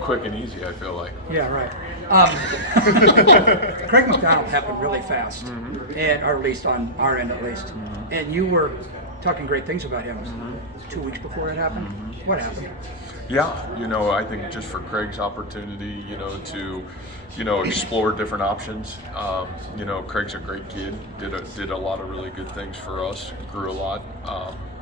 quick and easy, I feel like. Yeah, right. Craig McDonald happened really fast, and or at least on our end, at least. And you were talking great things about him 2 weeks before it happened. What happened? Yeah, I think just for Craig's opportunity, to, explore different options. Craig's a great kid, did a lot of really good things for us, grew a lot.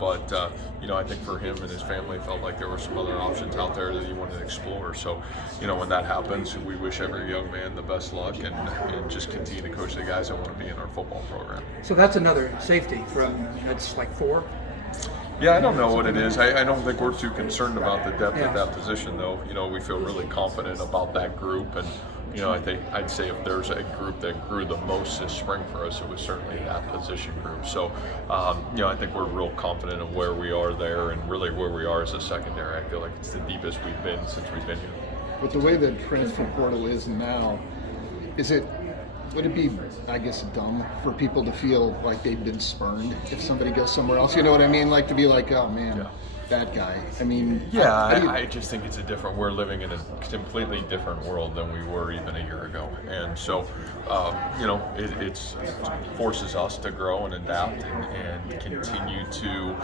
But I think for him and his family, felt like there were some other options out there that he wanted to explore. So, when that happens, we wish every young man the best luck and just continue to coach the guys that want to be in our football program. So that's another safety from, that's like 4? Yeah, I don't know what it is. I don't think we're too concerned about the depth of that position, though. We feel really confident about that group, and I'd say if there's a group that grew the most this spring for us, it was certainly that position group. So, I think we're real confident of where we are there, and really where we are as a secondary. I feel like it's the deepest we've been since we've been here. But the way the transfer portal is now, would it be, I guess, dumb for people to feel like they've been spurned if somebody goes somewhere else? You know what I mean? Like to be like, oh man, that guy. I mean, I just think we're living in a completely different world than we were even a year ago. And so, it forces us to grow and adapt and continue to,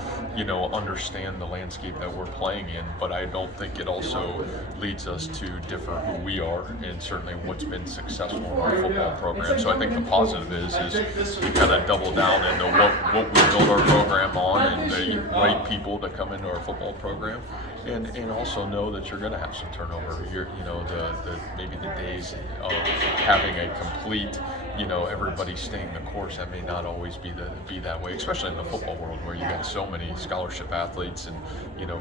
understand the landscape that we're playing in. But I don't think it also leads us to differ who we are and certainly what's been successful in our football program. So I think the positive is we kind of double down into what we build our program on and the right people that come into our football program, and also know that you're going to have some turnover. Maybe the days of having a complete, everybody staying the course, that may not always be that way, especially in the football world where you got so many scholarship athletes and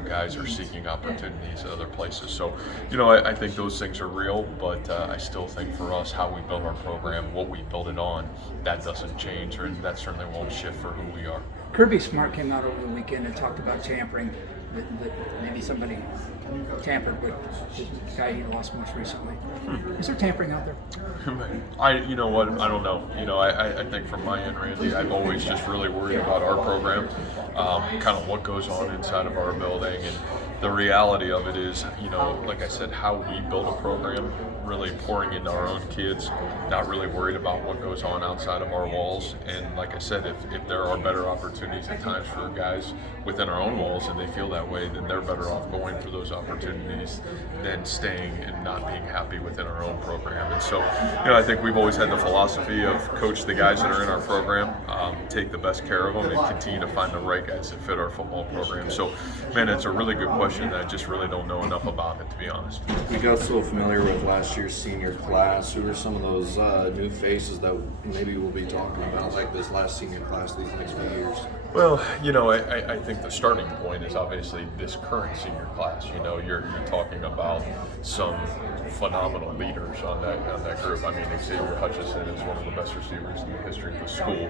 guys are seeking opportunities at other places. So I think those things are real, but I still think for us, how we build our program, what we build it on, that doesn't change, or that certainly won't shift for who we are. Kirby Smart came out over the weekend and talked about tampering, that maybe somebody tampered with the guy he lost most recently. Is there tampering out there? I don't know. I think from my end, Randy, I've always just really worried about our program, kind of what goes on inside of our building, and the reality of it is, like I said, how we build a program, really pouring into our own kids, not really worried about what goes on outside of our walls. And like I said, if there are better opportunities at times for guys within our own walls and they feel that way, then they're better off going for those opportunities than staying and not being happy within our own program. And so, I think we've always had the philosophy of coach the guys that are in our program, take the best care of them, and continue to find the right guys that fit our football program. So, man, it's a really good question that I just really don't know enough about it, to be honest. You got so familiar with last year's senior class. Who are some of those new faces that maybe we'll be talking about, like this last senior class these next few years? Well, I think the starting point is obviously this current senior class. You're talking about some phenomenal leaders on that group. I mean, Xavier Hutchison is one of the best receivers in the history of the school.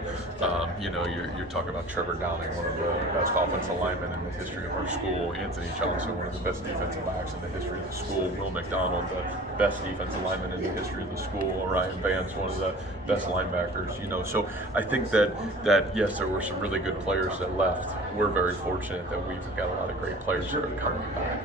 You're talking about Trevor Downing, one of the best offensive linemen in the history of our school. Anthony Johnson, one of the best defensive backs in the history of the school. Will McDonald, the best defensive lineman in the history of the school. Orion Vance, one of the best linebackers. So I think that yes, there were some really good players that left. We're very fortunate that we've got a lot of great players that are coming back.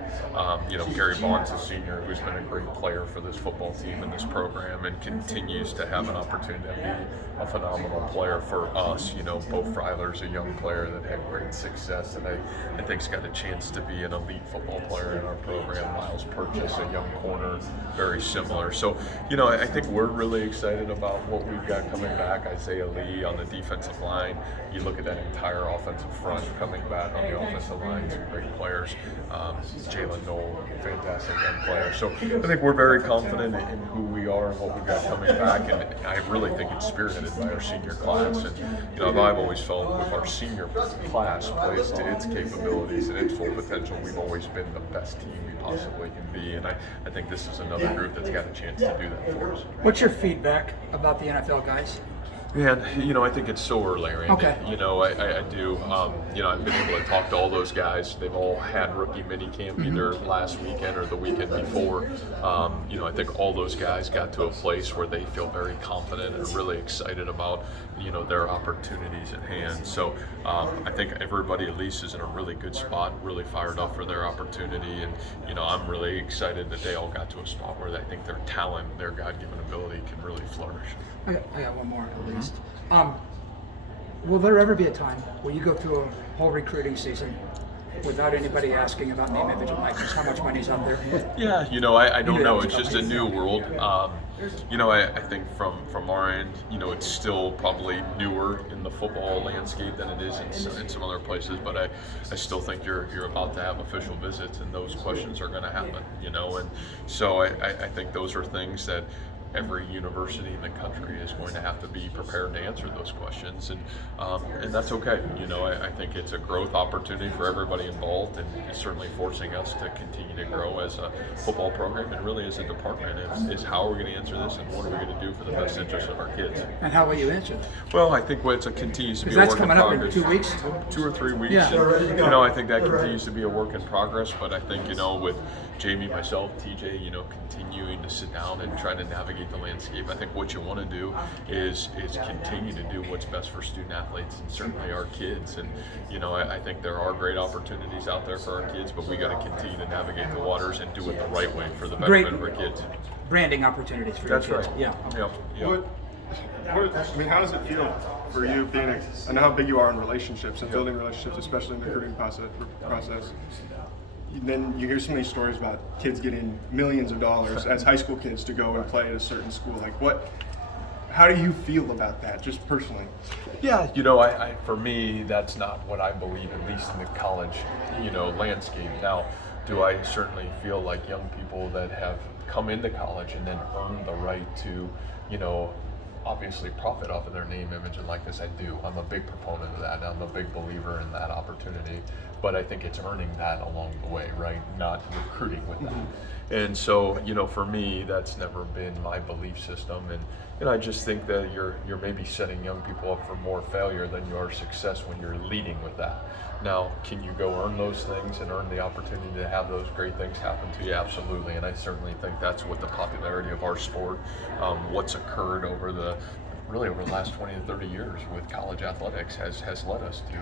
Gary Vaughn's a senior who's been a great player for this football team and this program, and continues to have an opportunity to be a phenomenal player for us. Bo Freiler's a young player that had great success, and I think's got a chance to be an elite football player in our program. Miles Purchase, a young corner, very similar. So, I think we're really excited about what we've got coming back. Isaiah Lee on the defensive line. You look at that entire offensive front coming back on the offensive line, some great players. Jalen Knoll, fantastic young player. So I think we're very confident in who we are and what we've got coming back, and I really think it's spearheaded by our senior class. And I've always felt if our senior class plays to its capabilities and its full potential, we've always been the best team we possibly can be, and I think this is another group that's got a chance to do that for us. What's your feedback about the NFL guys? Man, I think it's so early, Randy. Okay. I do. I've been able to talk to all those guys. They've all had rookie mini camp either last weekend or the weekend before. I think all those guys got to a place where they feel very confident and really excited about, their opportunities at hand. So I think everybody at least is in a really good spot, really fired up for their opportunity. And, I'm really excited that they all got to a spot where I think their talent, their God-given ability can really flourish. I got one more at least. Will there ever be a time where you go through a whole recruiting season without anybody asking about name, image, and likeness? How much money's out there? Yeah, I don't know. It's just a new world. I think from our end, it's still probably newer in the football landscape than it is in some other places. But I still think you're about to have official visits, and those questions are going to happen. And so I think those are things that every university in the country is going to have to be prepared to answer those questions, and that's okay. I think it's a growth opportunity for everybody involved, and it's certainly forcing us to continue to grow as a football program and really as a department. Is how are we going to answer this, and what are we going to do for the best interest of our kids? And how will you answer that? Well, I think it continues to be a That's work in coming up in progress. 2 weeks. 2 or 3 weeks. Yeah. And, I think that continues to be a work in progress. But I think with Jamie, myself, TJ, continuing to sit down and try to navigate the landscape. I think what you want to do is continue to do what's best for student athletes and certainly our kids. And I think there are great opportunities out there for our kids, but we got to continue to navigate the waters and do it the right way for the benefit of our kids. Branding opportunities for That's your kids. right. Yeah. Yep. How does it feel for you I know how big you are in relationships and building relationships, especially in the recruiting process. Then you hear so many stories about kids getting millions of dollars as high school kids to go and play at a certain school. How do you feel about that, just personally? Yeah, for me, that's not what I believe, at least in the college, landscape. Now, do I certainly feel like young people that have come into college and then earned the right to, obviously profit off of their name, image, and likeness? I do. I'm a big proponent of that, and I'm a big believer in that opportunity. But I think it's earning that along the way, right? Not recruiting with that. And so, for me, that's never been my belief system. And I just think that you're maybe setting young people up for more failure than you are success when you're leading with that. Now, can you go earn those things and earn the opportunity to have those great things happen to you? Absolutely. And I certainly think that's what the popularity of our sport, what's occurred over the last 20 to 30 years with college athletics has led us to.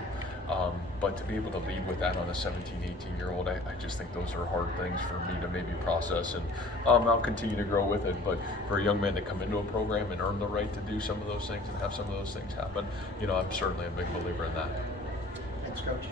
But to be able to lead with that on a 17, 18-year-old, I just think those are hard things for me to maybe process, and I'll continue to grow with it. But for a young man to come into a program and earn the right to do some of those things and have some of those things happen, I'm certainly a big believer in that. Thanks, Coach.